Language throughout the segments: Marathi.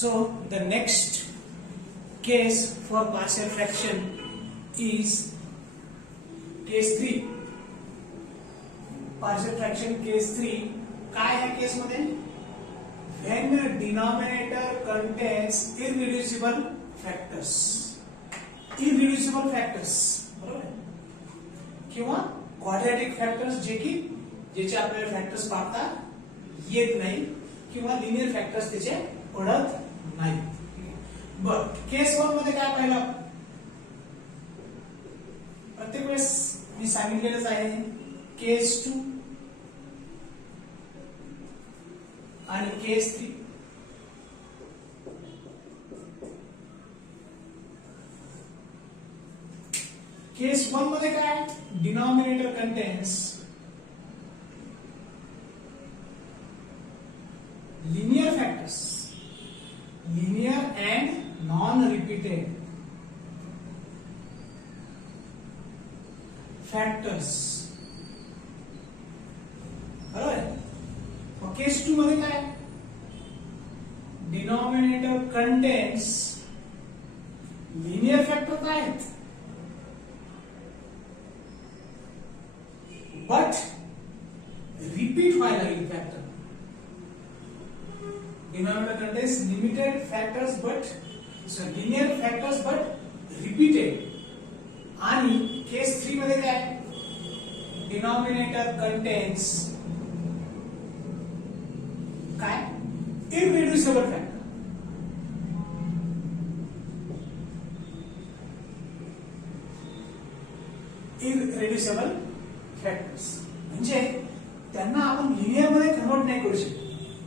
So the next case for partial fraction is case 3. Partial fraction case 3 काय है केस मध्ये? When denominator contains irreducible factors. Irreducible factors बरोबर आहे किंवा क्वाड्रॅटिक फॅक्टर्स ज्याचे आपल्याला फॅक्टर्स पाहता येत नाही किंवा लिनियर फॅक्टर्स त्याचे पडत नाही. बर केस 1 मध्ये काय पाहिलं? प्रत्येक वेळेस मी सांगितलेलंच आहे केस 2 आणि केस 3. केस 1 मध्ये काय? Denominator contains linear factors, linear and non-repeated factors. बरोबर आहे. मग केस 2 मध्ये काय? डिनॉमिनेटर कंटेन्स लिनियर फॅक्टर आहेत बट रिपीट व्हायला लागेल factor. Denominator contains limited factors but linear factors but repeated. आणि केस 3 मध्ये काय? डिनॉमिनेटर कंटेन्स काय? इररिड्युसिबल फॅक्टर. इररिड्युसिबल फॅक्टर्स म्हणजे त्यांना आपण लिनियर मध्ये कन्वर्ट नाही करू शकत.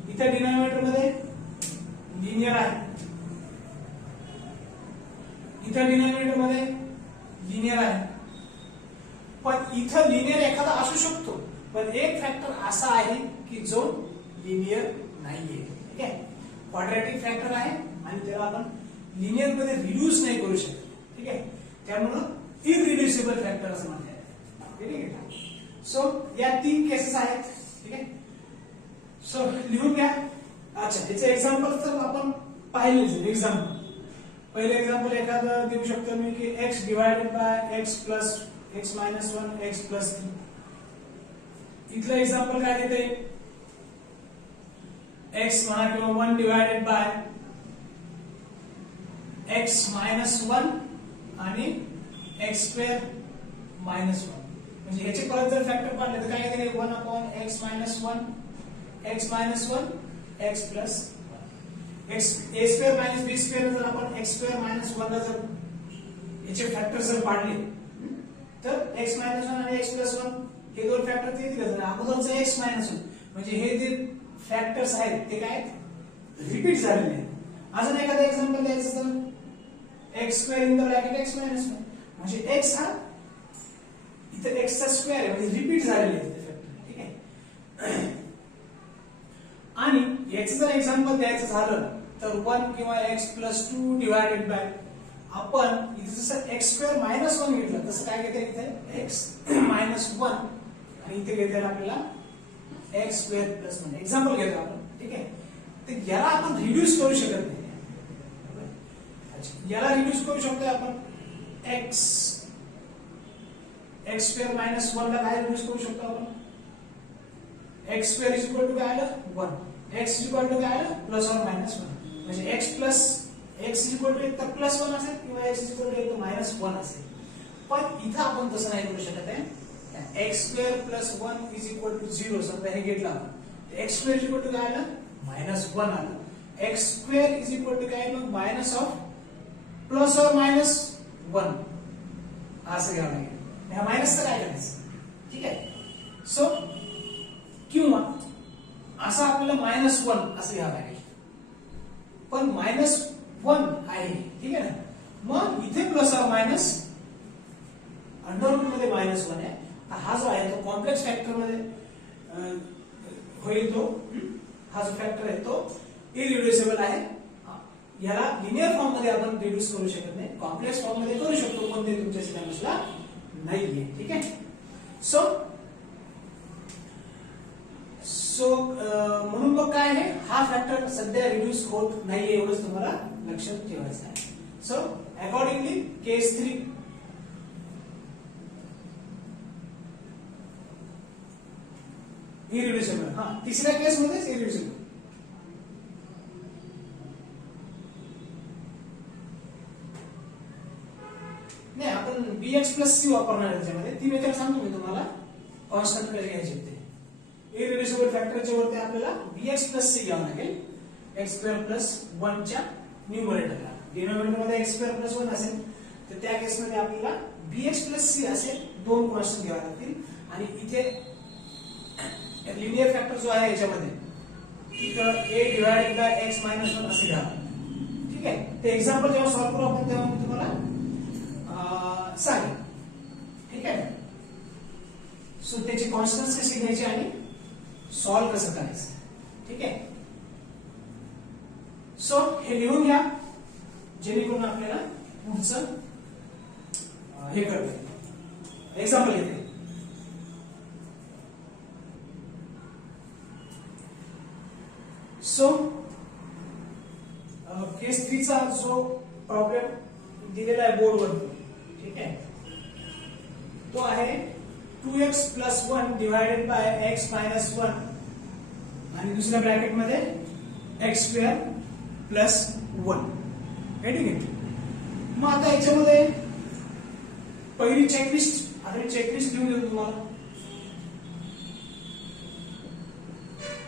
इथे डिनॉमिनेटर मध्ये लिनियर आहे, इथे डिनॉमिनेटर मध्ये लिनियर आहे, पण इथं लिनियर एखादा असू शकतो पण एक फॅक्टर असा आहे की जो लिनियर नाहीये. ठीक आहे. क्वाड्रॅटिक फॅक्टर आहे आणि त्याला आपण लिनियर मध्ये रिड्यूस नाही करू शकत. ठीक आहे. त्यामुळे इररिड्युसिबल फॅक्टर असं म्हणतात. ठीक आहे. सो या 3 केसेस आहेत. ठीक आहे. सो लिहून घ्या. अच्छा याचे एक्झाम्पल तर आपण पाहिलेच. एक्झाम्पल पहिले एक्झाम्पल एखादं देऊ शकतो मी की x divided by x plus x minus 1 x plus 3. इथलं एक्झाम्पल काय देते? x म्हणा किंवा 1 डिवायडेड बाय x मायनस 1 आणि x स्क्वेअर मायनस 1. म्हणजे याचे परत जर फॅक्टर पाडले तर काय येते? 1 upon x minus 1 x minus 1 x plus 1. x a square minus b square जर आपण x स्क्वेअर मायनस 1 जर याचे फॅक्टर जर पाडले तर x मायनस 1 आणि x प्लस 1 हे दोन फॅक्टर येतील का? अगोदरचं x मायनस 1 म्हणजे हे जे फॅक्टर्स आहेत ते काय रिपीट झालेले आहेत. अजून एखादं एक्झाम्पल द्यायचं तर x square in the bracket x minus 1 म्हणजे x हा इथे x चा स्क्वेअर आहे म्हणजे रिपीट झालेले आहेत फॅक्टर. ठीक आहे. आणि याचं जर एक्झाम्पल द्यायचं झालं तर 1 किंवा x प्लस 2 डिवायडेड बाय आपण इथे जसं x स्क्वेअर मायनस 1 घेतलं तसं काय घेते इथे x मायनस 1 आणि इथे घेते आपल्याला x स्क्वेअर प्लस 1. एक्झाम्पल घेतो आपण. ठीक आहे. तर याला आपण रिड्यूस करू शकत नाही. याला रिड्यूस करू शकतो आपण x स्क्वेअर मायनस 1 ला काय रिड्यूस करू शकतो आपण? x square is equal to काय आलं? 1. x इज इक्वल टू काय आलं? प्लस और मायनस 1. म्हणजे x plus x is equal to एक तर प्लस 1 असेल किंवा x इज इक्वल टू एक तर मायनस 1 असेल. पण इथं आपण तसं नाही करू शकत आहे. x square plus 1 is equal to 0 समजा हे घेतलं आपण. x square is equal to काय आलं? मायनस 1 आलं. x square is equal to काय मग मायनस ऑफ प्लस और मायनस 1 असं घ्यावं लागेल. ह्या मायनसचं काय करायचं? ठीक आहे. सो किंवा असं आपल्याला मायनस 1 असं घ्यावं लागेल पण मायनस 1 आहे. ठीक आहे ना. मग इथे प्लस और मायनस अंडररूट मध्ये मायनस 1 आहे. हा जो आहे तो कॉम्प्लेक्स फॅक्टर मध्ये होईल. तो हा जो फॅक्टर आहे तो इररिड्युसिबल आहे. याला लिनियर फॉर्म मध्ये आपण रिड्यूस करू शकत नाही. कॉम्प्लेक्स फॉर्म मध्ये करू शकतो पण ते तुमच्या सिलेबसला नाहीये. ठीक आहे. सो सो म्हणून मग काय आहे, हा फॅक्टर सध्या रिड्यूस होत नाहीये, एवढंच तुम्हाला लक्षात ठेवायचं आहे. सो अकॉर्डिंगली केस 3 इरिड्युसिबल. हा, तिसऱ्या केस मध्येच इरिड्युसिबल. नाही, आपण bx प्लस सी वापरणार आहे त्याच्यामध्ये. ती मेथड सांगतो मी तुम्हाला कॉन्स्टंट कसे घ्यायचे ते. इरिड्युसिबल फॅक्टरच्या वरती आपल्याला bx प्लस सी घ्यावं लागेल x स्क्वेअर प्लस 1 च्या न्यूमरेटरला. डिनोमिनेटर मध्ये x स्क्वेअर प्लस 1 असेल तर त्या केस मध्ये आपल्याला bx प्लस सी असे दोन कॉन्स्टंट घ्यावे लागतील. आणि इथे लिनियर फॅक्टर जो आहे याच्यामध्ये तिथं a divided by x minus 1 असे घ्यावं. ठीक आहे, ते एक्झाम्पल जेव्हा सॉल्व्ह करू आपण तेव्हा मी तुम्हाला सांगेन. ठीक आहे, सो त्याची कॉन्स्टन्ट्स कशी घ्यायची आणि सॉल्व्ह कसं करायचं. ठीक आहे, सो हे लिहून घ्या जेणेकरून आपल्याला पुढचं हे करता येईल. एक्झाम्पल घेते. सो केस 3 चा जो प्रॉब्लेम दिलेला आहे बोर्डवर, ठीक आहे, तो आहे 2x plus 1 divided by x minus 1 आणि दुसऱ्या ब्रॅकेट मध्ये x स्क्वेअर प्लस 1. ठीक आहे, मग आता याच्यामध्ये पहिली चेकलिस्ट, आता चेकलिस्ट लिहून देतो तुम्हाला.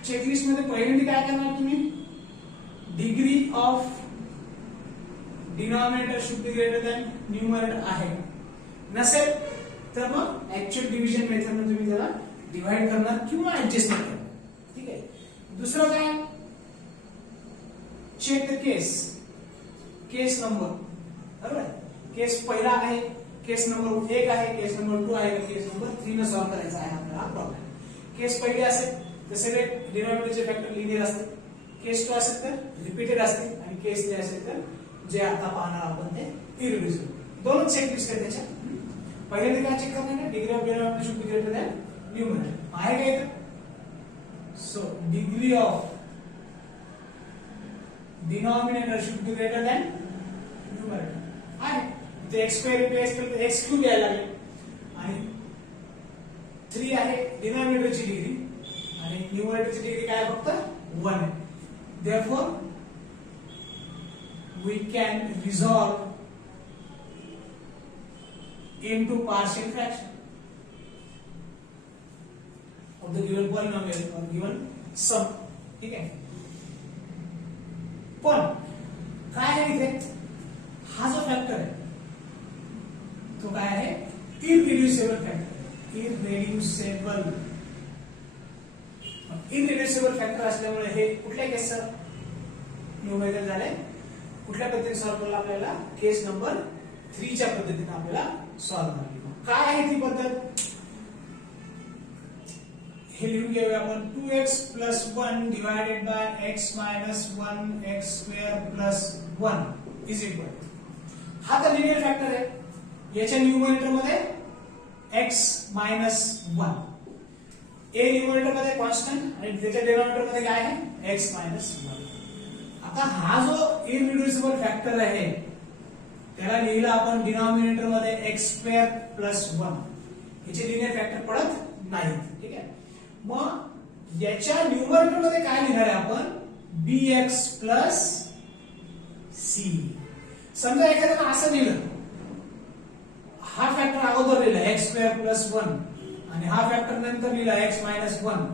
चेकलिस्ट मध्ये पहिल्यांदा काय करणार तुम्ही, degree of denominator should be greater than numerator आहे. नसेल तर मग ऍक्च्युअल डिव्हिजन मेथडने तुम्ही त्याला डिवाइड करणार किंवा ऍडजस्टमेंट करणार. ठीक आहे, दुसरं काय, check the case. Case number बरोबर आहे, केस पहिला आहे, केस नंबर 1 आहे, केस नंबर 2 आहे, केस नंबर 3 ने सॉल्व्ह करायचा आहे आपल्याला प्रॉब्लेम. केस पहिली असेल तर सगळे डिनॉमिनेटरचे फॅक्टर लिनियर असतात, केस 2 असेल तर रिपीटेड असतील, आणि केस 3 असेल तर जे आता पाहणार आपण ते इरिड्युसिबल. दोनच चेकलिस्ट आहेत त्याच्या. पहिल्यांदा काय चेक करणार, degree of denominator should be greater than numerator आहे का इथं. So degree of denominator should be greater than numerator आहे. इथे x square into x square x cube यायला लागेल, आणि 3 आहे डिनॉमिनेटरची डिग्री आणि न्यूमरेटरची डिग्री काय फक्त 1 आहे. Therefore we can resolve into partial fraction of the given polynomial or given sum. ठीक आहे, पण काय आहे इथे, हा जो फॅक्टर आहे तो काय आहे, इररिड्युसिबल फॅक्टर. इररिड्युसिबल फॅक्टर असल्यामुळे हे कुठल्या केसचं न्यूमरेटर झाले, कुठल्या पद्धतीने सॉल्व्ह केलं आपल्याला, केस नंबर 3 च्या पद्धतीने आपल्याला सॉल्व्ह करायला. काय आहे ती पद्धत, हे लिहून घेऊया आपण. 2x plus 1 divided by x minus 1 x square plus 1 is equal. हा तर लिनियर फॅक्टर आहे, याच्या न्यूमरेटर मध्ये x मायनस 1, ए न्यूमरेटर मध्ये कॉन्स्टंट आणि त्याच्या डिनॉमिनेटर मध्ये काय आहे, x मायनस 1. आता हा जो इररिड्युसिबल फॅक्टर आहे त्याला लिहिला आपण डिनॉमिनेटर मध्ये x स्क्वेअर प्लस 1. याचे लिनियर फॅक्टर पडत नाही. ठीक आहे, मग याच्या न्यूमरेटर मध्ये काय लिहिणार आहे आपण, bx प्लस c. समजा एखाद्यानं असं लिहिलं, हा फॅक्टर अगोदर लिहिला x स्क्वेअर प्लस 1 आणि हा फॅक्टर नंतर लिहिला x मायनस 1,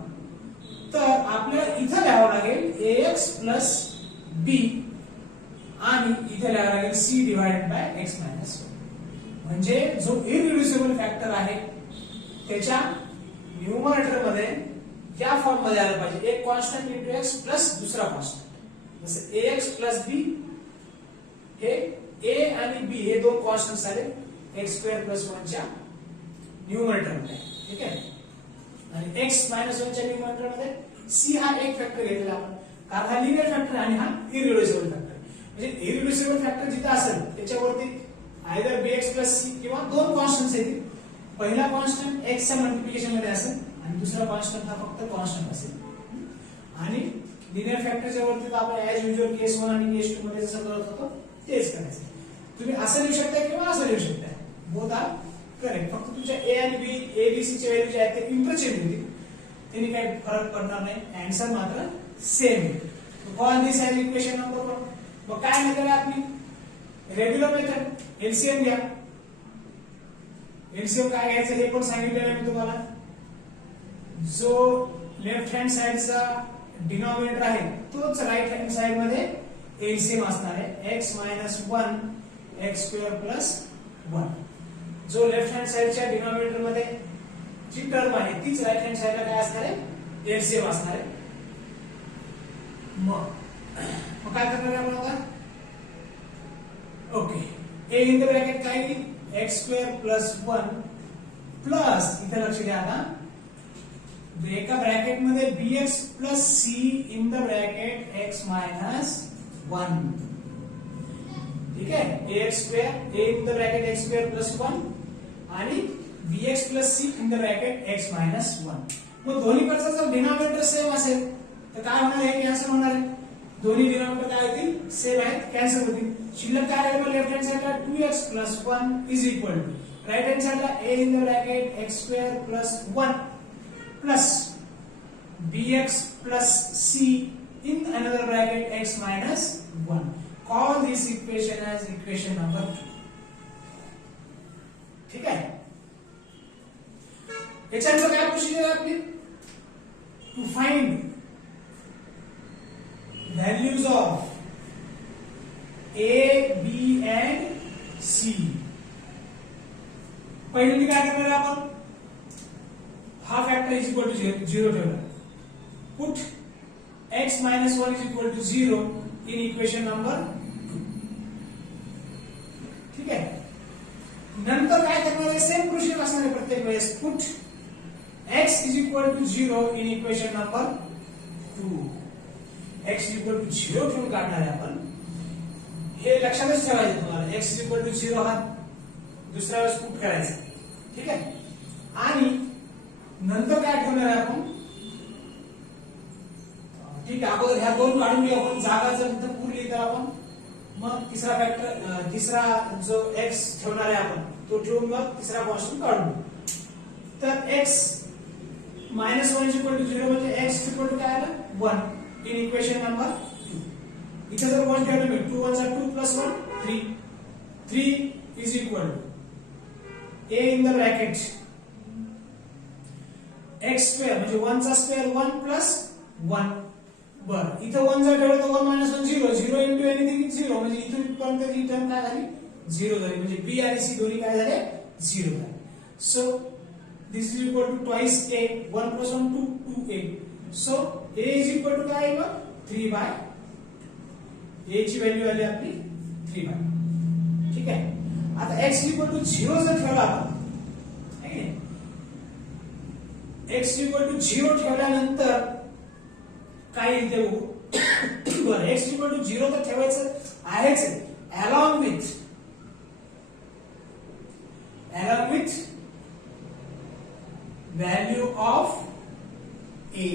तर आपल्याला इथं लिहावं लागेल ax प्लस b आणि इथे लिहावं लागेल c divided by x minus 1. म्हणजे जो इररिड्युसिबल फॅक्टर आहे त्याच्या न्यूमरेटर मध्ये या फॉर्म मध्ये आलं पाहिजे, एक कॉन्स्टंट इंटू x प्लस दुसरा कॉन्स्टंट. जसं ax प्लस b, हे a आणि b हे दोन कॉन्स्टंट्स आले x स्क्वेअर प्लस 1 च्या न्यूमरेटर मध्ये. ठीक आहे, आणि x मायनस 1 च्या न्यूमरेटर मध्ये c हा एक फॅक्टर घेतलेला आपण, कारण हा लिनियर फॅक्टर आणि हा इररिड्युसिबल फॅक्टर. म्हणजे इररिड्युसिबल फॅक्टर जिथे असेल त्याच्यावरती आयदर bx प्लस c किंवा दोन कॉन्स्टंट्स येतील. पहिला कॉन्स्टंट x च्या मल्टिप्लिकेशन मध्ये असेल आणि दुसरा कॉन्स्टंट हा फक्त कॉन्स्टंट असेल. लिनियर फॅक्टरच्या वरती तर आपण ऍज युजल केस 1 आणि केस 2 मध्ये जसं करत होतो तेच करायचं. तुम्ही असं लिहू शकता किंवा असं लिहू शकता, बोथ आर करेक्ट. फक्त तुमच्या ए आणि बी, ए बी सी चे व्हॅल्यू जे आहेत ते इंटरचेंज होतील, त्यांनी काही फरक पडणार नाही, आन्सर मात्र सेम आहे. कॉल दिस ॲज इक्वेशन नंबर 1. मग काय मेथड आहे आपली? Regular method. एलसीएम घ्या. एलसीएम काय घ्यायचं हे पण सांगितलेलं आहे मी तुम्हाला. जो लेफ्ट हँड साइडचा डिनॉमिनेटर आहे तोच राइट हँड साइड मध्ये एलसीएम असणार आहे. x - 1 x² + 1. जो लेफ्ट हँड साइडच्या डिनॉमिनेटर मध्ये जी टर्म आहे तीच राइट हँड साइडला काय असणार आहे? एलसीएम असणार आहे. मग काय करणार आहे आपण आता? Okay, A in the bracket काय येईल? x² + 1 प्लस, इथे लक्ष द्या आता, एका ब्रॅकेट मध्ये bx + c in the bracket x - 1. ठीक आहे, ax² a in the bracket x² + 1 आणि bx + c in the bracket x - 1. मग दोन्हीकडचा जर डिनॉमिनेटर सेम असेल तर काय होणार आहे? कॅन्सल होणार आहे. दोन्ही डिनॉमिनेटर काय होतील? सेम आहेत, कॅन्सल होतील. शिल्लक काय राहील? लेफ्ट हँड साइडला 2x + 1 = राइट हँड साइडला a in the bracket x² + 1 plus bx plus c in another bracket x minus 1. Call this equation as equation number 2. ठीक आहे. याच्यानंतर काय प्रोसिजर आहे आपली? To find values of a, b and c. पहिल्यांदा काय करणार आपण? हा फॅक्टर इज इक्वल टू 0 ठेवला. Put x - 1 = 0 in equation number 2. ठीक आहे. नंतर काय करणार आहे? सेम प्रोसिजर असणार आहे प्रत्येक वेळेस. Put x = 0 in equation number 2. x = 0 ठेवून काढणार आहे आपण. हे लक्षातच ठेवायचं तुम्हाला. x = 0 हा दुसऱ्या वेळेस पुट करायचा. ठीक आहे. आणि नंतर काय ठेवणार आहे आपण? ठीक आहे, अगोदर ह्या दोन काढून घेऊ आपण. जागा जर तिथं पुरली तर आपण मग तिसरा फॅक्टर, तिसरा जो x ठेवणार आहे आपण तो ठेवून मग तिसरा कॉन्स्टंट काढून घेऊ. तर x - 1 = 0 म्हणजे x = काय आलं? 1 इन इक्वेशन नंबर 2. इथे जर 1 ठेवलं मी, 2 * 1 2 + 1 3. 3 = a in the bracket x² म्हणजे 1 चा स्क्वेअर 1 + 1. बर, इथे 1 जर ठेवलं तर 1 - 1 0. 0 * एनीथिंग इज 0. म्हणजे इथून पर्यंत ही टर्म काय झाली? 0 झाली. म्हणजे b आणि c दोन्ही काय झाले? 0 झाले. So this is equal to twice a. 1 + 1 2 2a. So a is equal to काय येईल? 3/2. a ची व्हॅल्यू आली आपली 3/2. ठीक आहे. आता x = 0 जर ठेवला आपण, x = 0 ठेवल्यानंतर काय येईल ते बघू. बरं, x = 0 तर ठेवायचं आहेच, along with value of a.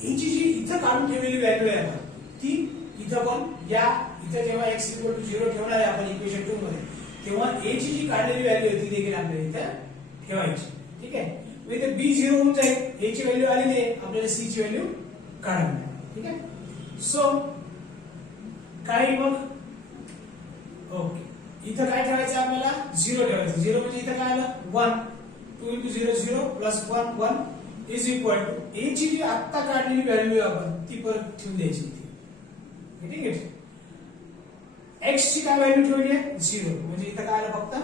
ची जी इथं काढून ठेवलेली व्हॅल्यू आहे आपण ती इथं पण या इथं जेव्हा x = 0 ठेवणार आहे आपण इक्वेशन 2 मध्ये, तेव्हा a ची जी काढलेली व्हॅल्यू आहे ती देखील आपल्याला इथं ठेवायची. ठीक आहे. इथे b 0 होऊन जाईल. a ची व्हॅल्यू आलेली आहे, आपल्याला c ची व्हॅल्यू काढावी. ठीक आहे. सो काय मग? ओके, इथं काय ठेवायचं आपल्याला? 0 ठेवायचं. 0 म्हणजे इथं काय आलं? 1. 2 * 0 0 + 1 1 = a ची जी आता काढलेली व्हॅल्यू आहे आपण ती परत ठेवून द्यायची इथे. ठीक आहे. x ची काय व्हॅल्यू ठेवली आहे? 0. म्हणजे इथं काय आलं? फक्त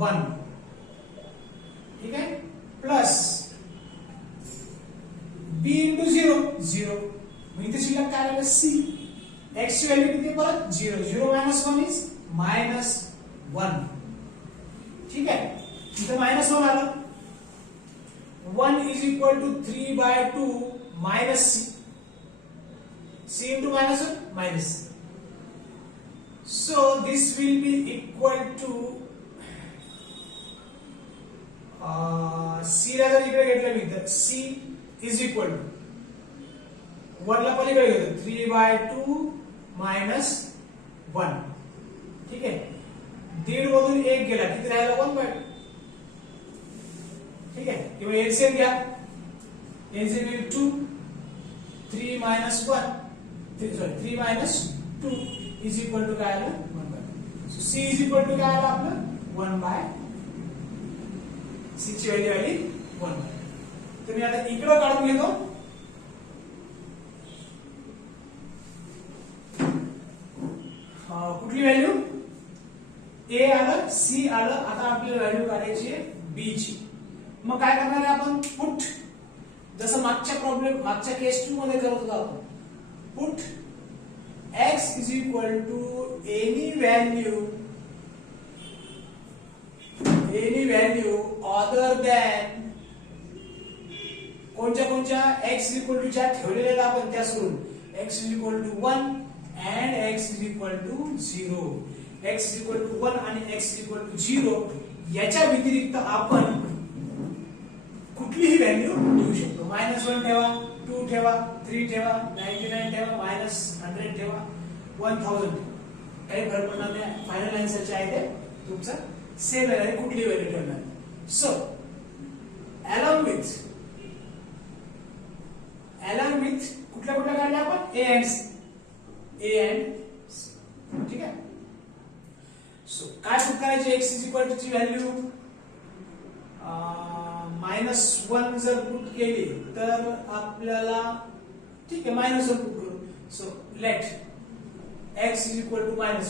1. ठीक आहे. Plus b * 0 0. मग इथे शिल्लक काय आलं? c. x ची व्हॅल्यू किती? परत 0. 0 - 1 इज -1. ठीक आहे. इथे -1 आलं. 1 is equal to 3/2 minus c. c into -1 minus c. So this will be equal to c ला जर इकडे घेतलं मी तर c is equal to 1 ला पलीकडे घेतो 3/2 मायनस 1. ठीक आहे, 1.5 मधून 1 गेला, किती राहिला 1/2. ठीक आहे, किंवा एलसीएम घ्या. एलसीएम येईल 2. 3 minus 1, 3 minus 2 is equal to काय आलं 1/2. So C is equal to काय आलं आपलं 1/2. C ची व्हॅल्यू आली 1/2. तर मी आता इकडे काढून घेतो. कुठली व्हॅल्यू? A आलं, C आलं. आता आपल्याला व्हॅल्यू काढायची आहे B ची. मग काय करणार आहे आपण? पुट, जसं मागच्या केस 2 मध्ये करत होतो आपण. Put x is equal to any value other than कोणत्या x is equal to ज्या ठेवलेल्या आपण त्या सोडून x is equal to 1 and x is equal to 0. x is equal to 1 आणि x is equal to 0 याच्या व्यतिरिक्त आपण कुठलीही व्हॅल्यू घेऊ शकतो. -1 ठेवा, 2 ठेवा, 3 ठेवा, 99 ठेवा, -100 ठेवा, 1000 ठेवा, काही फरक पडणार नाही. फायनल आन्सर जे आहे ते तुमचं सेम आहे, कुठली व्हॅल्यू ठेवणार. सो अलॉंग विथ कुठल्या काढल्या आपण A and C. ठीक आहे. सो काय पुट करायचे? x इज इक्वल टू ची व्हॅल्यू -1 जर पुट केली तर आपल्याला, ठीक आहे, -1 पुट करू. So let x is equal to -1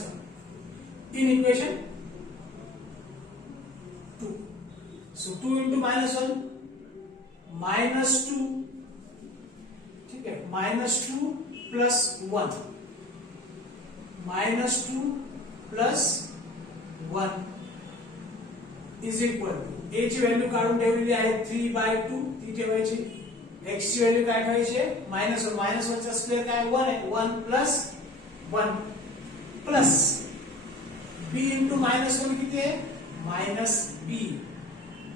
in equation 2. So 2 into -1 -2. ठीक है, -2 plus 1, -2 plus 1 is equal to a ची व्हॅल्यू काढून ठेवलेली आहे 3/2, ती ठेवायची. x ची व्हॅल्यू काय ठेवायची आहे -1 चा स्क्वेअर काय 1 आहे, 1 plus 1 plus b into -1 किती आहे -b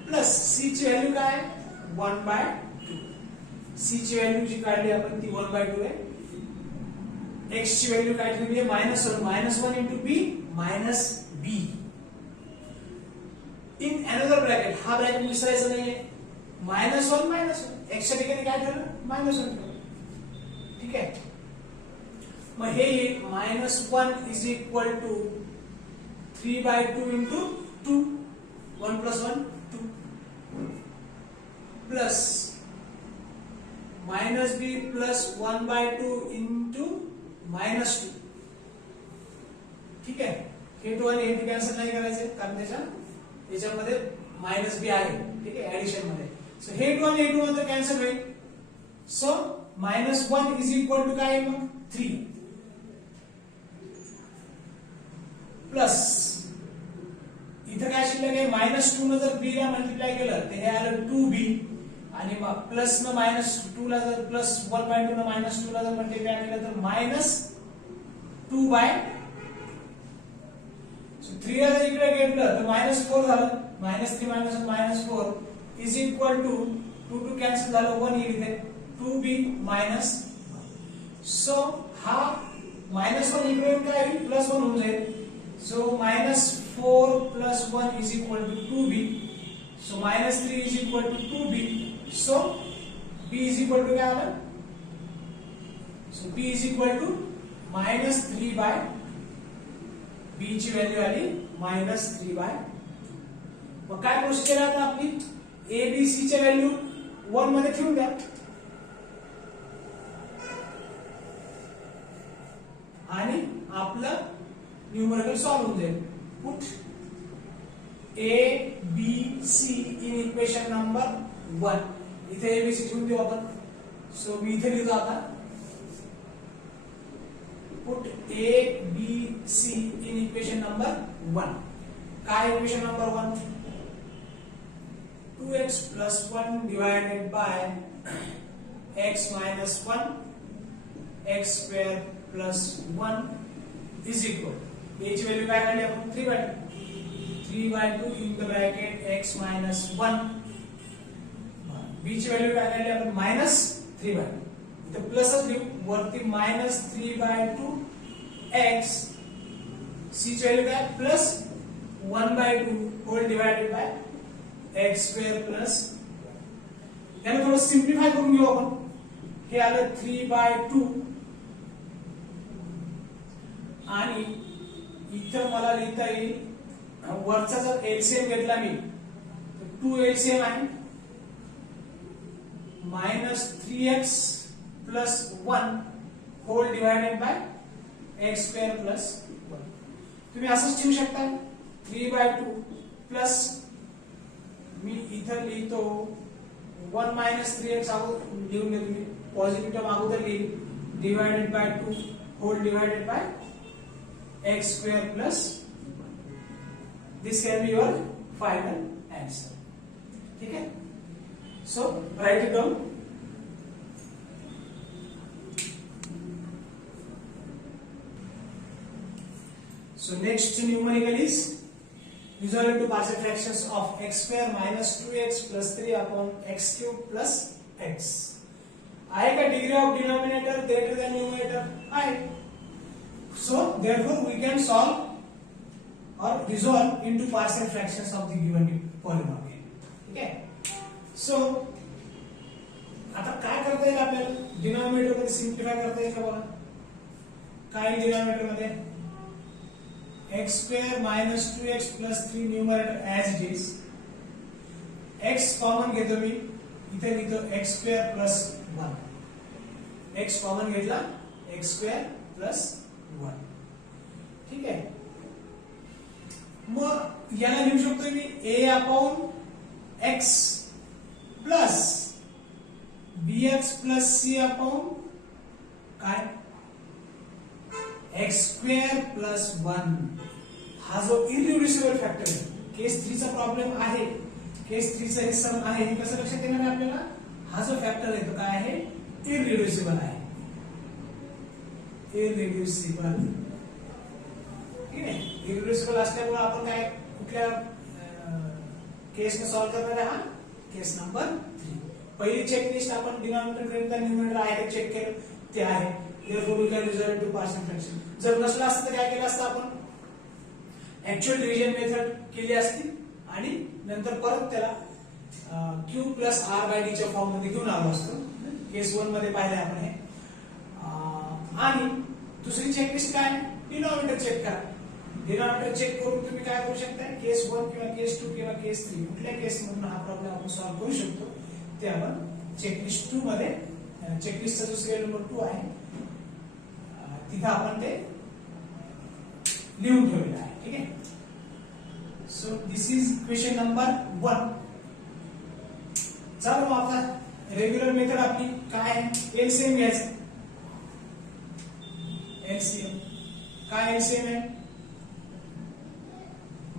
plus c ची व्हॅल्यू काय 1/2. c ची व्हॅल्यू जी काढली आपण ती 1/2 आहे. x ची व्हॅल्यू काय ठेवली आहे -1 into b b in another bracket. हा ब्रॅकेट विसरायचा नाहीये. -1 x च्या ठिकाणी काय ठेवलं -1 ठेवलं. ठीक आहे. मग हे येईल -1 is equal to 3/2 into 2, 1 plus 1 2 plus -b plus 1/2 into -2. ठीक आहे. हे 2 आणि हे 2 कॅन्सल नाही करायचे कारण याच्यामध्ये -b आहे. ठीक आहे, ऍडिशन मध्ये. सो हे 2 आणि हे 2 मध्ये कॅन्सल होईल. सो -1 इज इक्वल टू काय मग 3 प्लस इथं काय शिल्लक आहे -2 ने जर b ला मल्टिप्लाय केलं तर हे आलं 2b आणि मग प्लस न -2 ला जर प्लस 1/2 न -2 ला जर मल्टिप्लाय केलं तर -2/, सो 3 ला जर इकडे घेतलं तर -4 झालं. -3 -1 -4 इज इक्वल टू 2 कॅन्सल झालं, 1 येईल इथे 2b मायनस. सो हा -1 इकडे काय होईल +1 होऊन जाईल. So -4 + 1 is equal to 2b. So -3 is equal to 2b. So b is equal to काय आलं? So b is equal to -3/, b ची व्हॅल्यू आली -3/. मग काय प्रोसिजर आहे आता आपली? a b c च्या व्हॅल्यू 1 मध्ये ठेवून द्या आणि आपलं न्यूमरिकल सॉल्व्ह होऊन जाईल. Put a b c in equation number 1. इथे a b c ठेवून देऊ आपण. सो मी इथे लिहितो आता. Put a b c in equation number 1. काय equation number 1? 2x plus 1 divided by x minus 1 x square plus 1 is equal. a ची व्हॅल्यू काय काढली आपण 3/2 in the bracket x minus 1. b ची व्हॅल्यू काय काढली आपण -3/2. इथं प्लसच लिहू वरती -3/2 x c ची व्हॅल्यू काय plus 1/2 whole divided by x square plus याला थोडं सिम्प्लिफाय करून घेऊ आपण हे आलं 3/2 आणि इथं मला लिहिता येईल वरचा जर एलसीएम घेतला मी तर 2 एलसीएम आहे -3x plus 1 whole divided by x square plus 1 तुम्ही असंच ठेवू शकता 3/2 प्लस मी इथं लिहितो 1 3x अगोदर लिहून घेतो मी पॉझिटिव्ह टर्म अगोदर लिहिली divided by 2 whole divided by x square plus this can be your final answer. ठीक है? So write it down. So next numerical is resolve into partial fractions of x square minus 2x plus 3 upon x cube plus x. I का degree of denominator greater than numerator I. So therefore we can solve or resolve into partial fractions of the given polynomial. ठीक है? So आता काय करता येईल आपल्याला डिनॉमिनेटर मध्ये सिम्प्लिफाय करता येईल का बघा काय डिनॉमिनेटर मध्ये x square minus 2x plus 3 numerator as it is x common घेतो मी इथे लिहितो x square plus 1 x common घेतला x square plus 1 ठीक आहे मग याला लिहू शकतो मी a upon x plus bx plus c upon काय x स्क्वेअर प्लस 1 हा जो इररिड्युसिबल फॅक्टर आहे केस 3 चा प्रॉब्लेम आहे केस 3 चा हे सम आहे हे कसं लक्षात येणार आहे आपल्याला हा जो फॅक्टर आहे तो काय आहे इररिड्युसिबल आहे इररिड्युसिबल ठीक आहे इररिड्युसिबल असल्यामुळे आपण काय कुठल्या केसने सॉल्व करणार आहे हा केस नंबर 3 पहिली चेकलिस्ट आपण डिनॉमिनेटर ग्रेटर न्यूमरेटर आहे हे चेक केलं ते आहे therefore we can resolve into partial fraction जर नसलं असतं तर काय केलं असतं आपण ऍक्च्युअल डिव्हिजन मेथड केली असती आणि नंतर परत त्याला q plus r by d च्या फॉर्म मध्ये घेऊन आलो असतो केस 1 मध्ये पाहिले आपण हे आणि दुसरी चेकलिस्ट काय डिनॉमिनेटर चेक करा डिनॉमिनेटर चेक करून तुम्ही काय करू शकता केस 1 किंवा केस 2 किंवा केस 3 कुठल्या केस मधून हा प्रॉब्लेम आपण सॉल्व्ह करू शकतो ते आपण चेकलिस्ट 2 मध्ये चेकलिस्टचा जो सिरियल नंबर 2 आहे तिथे आपण ते लिहून ठेवलेलं आहे ठीक आहे so this is question number 1 चला मग आता रेग्युलर मेथड आपली काय आहे एलसीएम घ्यायचं एलसीएम काय एलसीएम आहे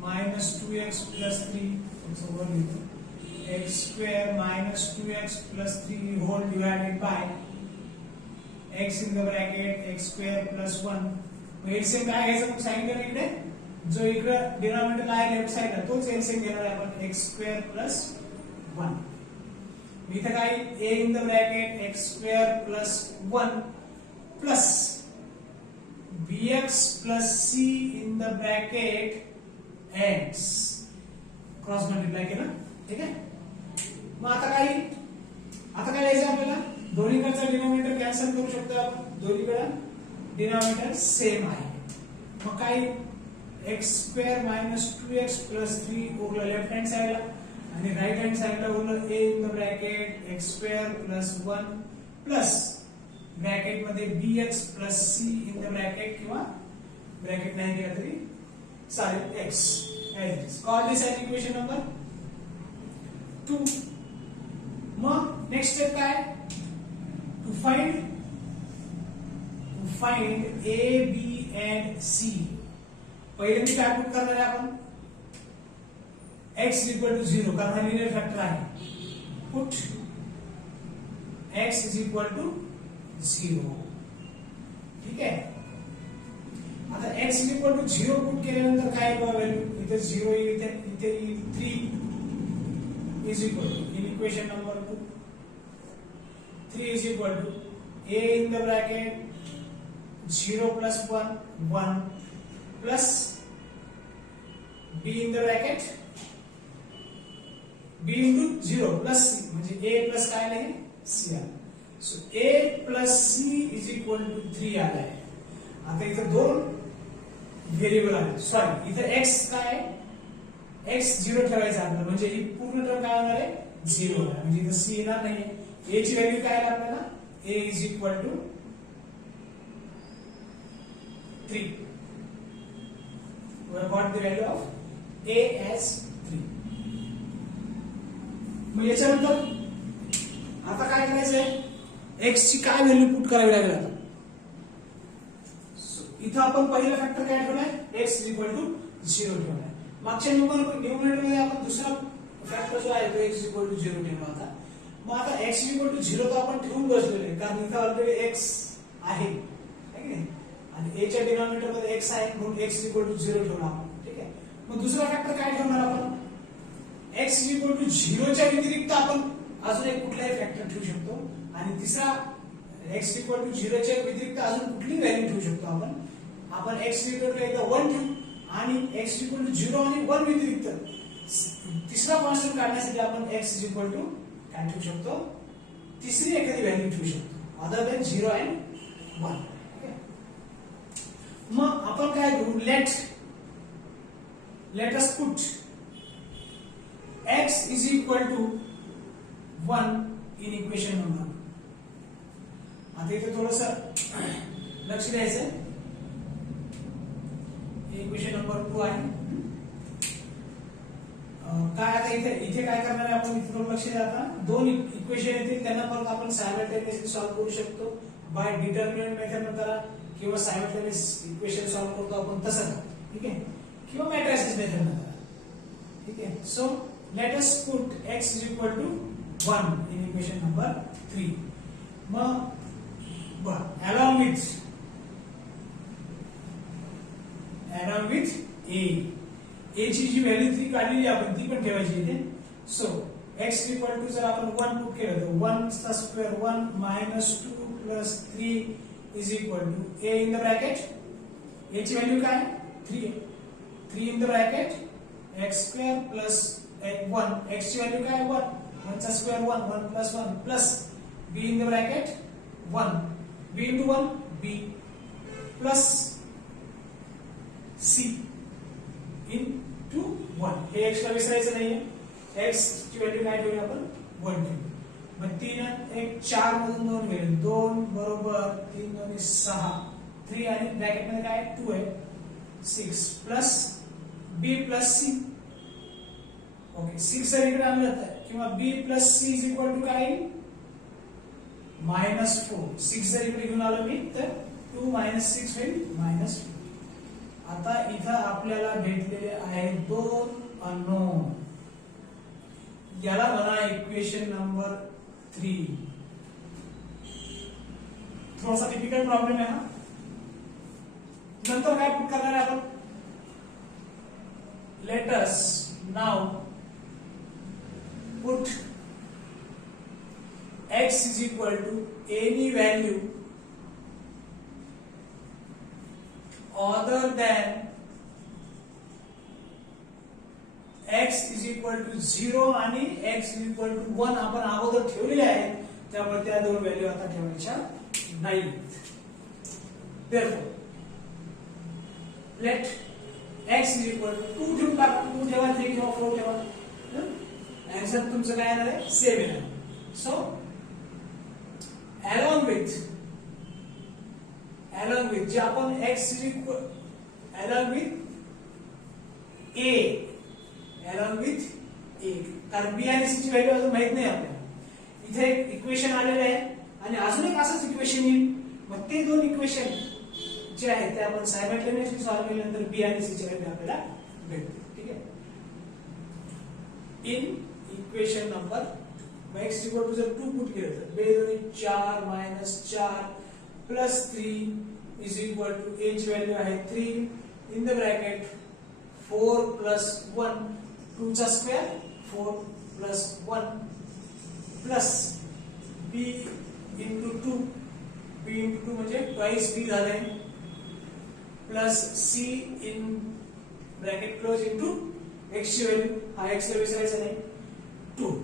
-2x plus 3 वर लिहितो x square minus 2x plus 3 whole divided by x in the bracket x square plus 1 LCM काय घ्यायचं मग सांगितलं इकडे जो इकडे डिनॉमिनेटर आहे लेफ्ट साइडला तोच एलसीएम घेणार आहे आपण x square plus 1 इथे काय a in the bracket x square plus 1 plus bx plus c in the bracket x cross multiply केलं ठीक आहे मग आता काय लिहायचं आपल्याला दोन्हीकडचा डिनॉमिनेटर कॅन्सल करू शकतो आपण दोन्हीकडे डिनॉमिनेटर सेम आहे मग काय x square minus 2x plus 3 Orla left hand साइडला आणि राइट हँड साइडला Orla a in the bracket x square plus 1 plus bracket मध्ये bx plus c in the bracket किंवा ब्रॅकेट नाही दिला तरी चालेल x as it is call this as equation number 2 मग नेक्स्ट स्टेप काय to find a b and c पहिले मी काय पुट करणार आहे आपण x इक्वल टू 0 कारण हा लिनियर फॅक्टर आहे put x is equal to 0 ठीक आहे आता x is equal to 0 put केल्यानंतर काय येईल व्हॅल्यू इथे 0 येईल इथे 3 is equal to in equation number 2 3 is equal to a in the bracket 0 plus 1 1 plus b in the bracket b into 0 plus c म्हणजे a plus काय आहे c आला. So a plus c is equal to 3 आला आहे. आता इथं दोन व्हेरिएबल आहेत. सॉरी इथं x काय आहे x 0 ठेवायचं आपल्याला म्हणजे ही पूर्ण टर्म काय होणार आहे 0 होणार म्हणजे इथं c येणार नाही. a ची व्हॅल्यू काय आहे आपल्याला a is equal to 3. We have got the value of a as 3. मग याच्यानंतर आता काय करायचंय x ची काय व्हॅल्यू पुट करावी लागेल आता. इथं आपण पहिला फॅक्टर काय ठेवलाय x is equal to 0 ठेवलाय. मागच्या न्यूमरेटर मध्ये आपण दुसरा फॅक्टर जो आहे तो x is equal to 0 ठेवला होता. मग आता x is equal to 0 तर आपण ठेवून बसलेले कारण इथं ऑलरेडी x आहे की नाही आणि a च्या डिनॉमिनेटर मध्ये x आहे म्हणून x is equal to 0 ठेवला आपण. ठीक आहे. मग दुसरा फॅक्टर काय ठेवणार आपण x is equal to 0 च्या व्यतिरिक्त आपण अजून एक कुठलाही फॅक्टर ठेवू शकतो आणि तिसरा x is equal to 0 च्या व्यतिरिक्त अजून कुठली व्हॅल्यू ठेवू शकतो आपण x is equal to एकदा 1 ठेवू आणि x is equal to 0 आणि 1 व्यतिरिक्त तिसरा कॉन्स्टंट काढण्यासाठी आपण x is equal to काय ठेवू शकतो तिसरी एखादी व्हॅल्यू ठेवू शकतो अदर देन 0 and 1. मग आपण काय करू let us put x is equal to 1 in equation number. आता इथे थोडस लक्ष द्यायचं इक्वेशन नंबर 2 आहे. काय आता इथे काय करणार आहे आपण इथे थोडं लक्ष द्या. आता दोन इक्वेशन येतील त्यांना परत आपण सायमल्टेनियसली सॉल्व्ह करू शकतो बाय डिटर्मिनंट मेथड करा किंवा सायमल्टेनियस इक्वेशन सॉल्व्ह करतो आपण तसं करा. ठीक आहे किंवा मॅट्रिसेस मेथड करा. ठीक आहे. So let us put x is equal to 1 in equation number 3. मग along with a ची जी व्हॅल्यू 3 काढलेली आपण ती पण ठेवायची इथे. So x is equal to जर आपण 1 पुट केलं तर 1 चा square 1 minus 2 plus 3 is equal to a in the bracket a ची व्हॅल्यू काय 3 आहे 3 in the bracket x square plus 1 x ची व्हॅल्यू काय 1 1 चा square 1 1 plus 1 plus b in the bracket 1 b into 1 b plus c into 1 हे x ला विसरायचं नाहीये. x ची व्हॅल्यू काय ठेवली आपण 1 ठेवली. मग 3 1 4 मधून 2 मिळेल 2 बरोबर 3 2 6 3 आणि ब्रॅकेट मध्ये काय 2 आहे 6 plus b plus c. Okay 6 जर इकडे आणलं तर किंवा b plus c is equal to काय -4. 6 जर इकडे घेऊन आलो मी तर 2 - 6 होईल -4. आता इथं आपल्याला भेटलेले आहे दोन अननोन. याला म्हणा इक्वेशन नंबर 3. थोडासा टिपिकल प्रॉब्लेम आहे हा. नंतर काय पुट करणार आहे आपण let us now put x is equal to any value other than x is equal to 0 आणि x is equal to 1 आपण अगोदर ठेवलेले आहे त्यामुळे त्या दोन व्हॅल्यू आता ठेवायच्या नाहीत. therefore let x is equal to 2 ठेवून टाकू 2 ठेवा 3 ठेवा 4 ठेवा आन्सर तुमचं काय येणार आहे 7 येणार. सो along with जे आपण x is equal along with a कारण b आणि c ची व्हॅल्यू अजून माहित नाही आपल्याला. इथे एक इक्वेशन आलेलं आहे आणि अजून एक असंच इक्वेशन येईल. मग ते दोन इक्वेशन जे आहेत ते आपण सायमल्टेनियसली सॉल्व्ह केल्यानंतर b आणि c ची व्हॅल्यू आपल्याला भेटते. ठीक आहे. In equation number x equal to जर 2 पुट केलं तर 2 4 4 plus 3 is equal to a ची व्हॅल्यू आहे 3 इन द ब्रॅकेट 4 प्लस 1 2 चा square 4 plus 1 plus b into 2 b into 2 म्हणजे ट्वाइस b झाले plus c in bracket close into x ची व्हॅल्यू हा x ला विसरायचं नाही 2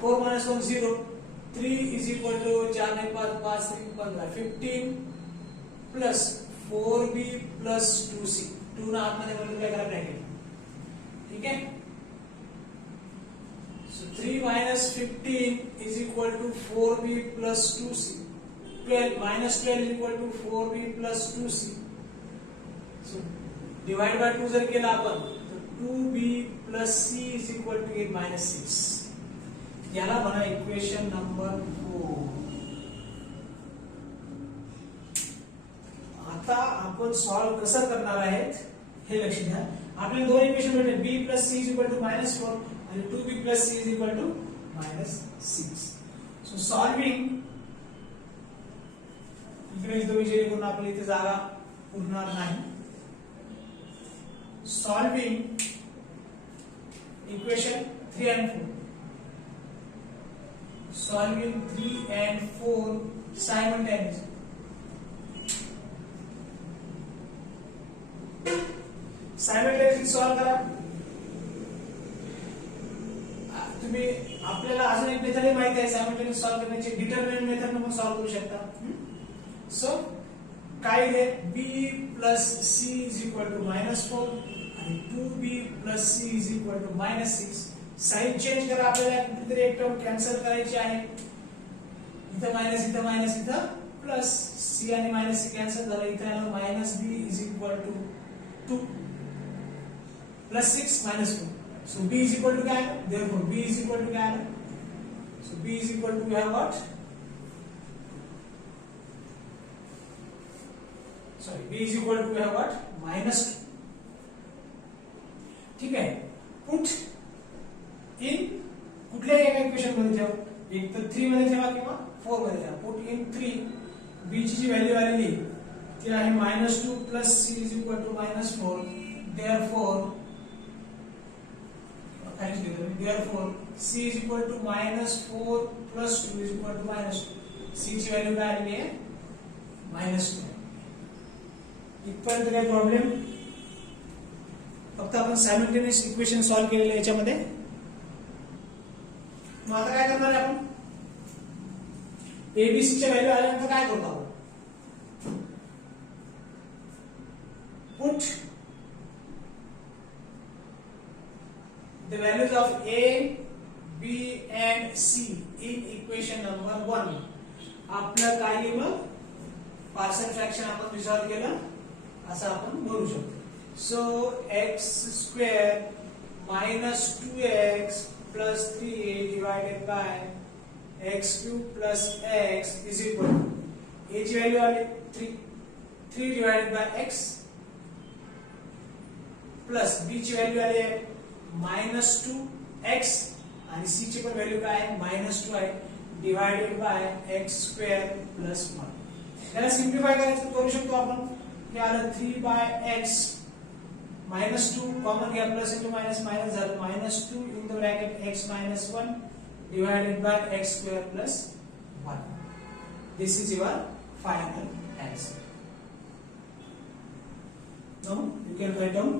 4 minus 1 0 3 is equal to 4 ने 5 5 3 15 15 प्लस 4b प्लस 2c 2 ना आतमध्ये मल्टिप्लाय करा ब्रॅकेट ठीक आहे so 3 minus 15 is equal to 4b plus 2c 12 minus 12 is equal to 4b plus 2c so divide by 2 जर केला आपण तर 2b plus c is equal to 8 minus 6 याला म्हणा इक्वेशन नंबर 4 आता आपण सॉल्व कसं करणार आहेत हे लक्ष द्या आपल्याला दोन इक्वेशन भेटले b plus c is equal to -4 आणि 2b plus c is equal to -6 so solving इकडे इथं विचार करून आपली इथे जागा पुरणार नाही solving equation 3 and 4 solving 3 and 4 simultaneously solve करा तुम्ही आपल्याला अजून एक मेथड माहिती आहे सायमल्टेनियस सॉल्व करण्याची डिटरमिनंट मेथड ने पण सॉल्व करू शकता सो काय आहे b plus c is equal to -4 आणि 2b plus c is equal to -6 sign change करा आपल्याला कुठेतरी एक टर्म कॅन्सल करायची आहे इथं मायनस इथं मायनस इथं प्लस c आणि मायनस c कॅन्सल झालं इथं आलं -b is equal to 2 plus 6 minus 2 so b is equal to क्या है therefore b is equal to क्या है so b is equal to we have what sorry b is equal to we have what -2 ठीक आहे पुट इन कुठल्या एका इक्वेशन मध्ये ठेवा एक तर 3 मध्ये ठेवा किंवा 4 मध्ये ठेवा पुट इन 3 b ची जी व्हॅल्यू आलेली ती आहे -2 plus c is equal to -4 therefore c is equal to -4 plus 2 is equal to -2 c ची व्हॅल्यू काय आलेली आहे -2 इथपर्यंत काय प्रॉब्लेम फक्त आपण सायमल्टेनियस इक्वेशन सॉल्व केलेले याच्यामध्ये मग आता काय करणार आहे आपण abc च्या व्हॅल्यू आल्यानंतर काय करतो आपण put the values of a b and c in equation number 1 आपलं काही मग पार्शियल फ्रॅक्शन आपण रिझॉल्व केलं असं आपण बोलू शकतो so x square minus 2x plus 3 divided by x cube plus x is equal to a ची व्हॅल्यू आली 3 divided by x plus b ची व्हॅल्यू आली आहे -2x आणि c ची पण व्हॅल्यू काय आहे -2 आहे divided by x square plus 1 याला सिम्प्लिफाय करायचं करू शकतो आपण हे आलं 3/x -2 कॉमन घ्या प्लस इंटू मायनस मायनस झालं -2 in the bracket x -1 divided by x square plus 1 this is your final answer now you can write down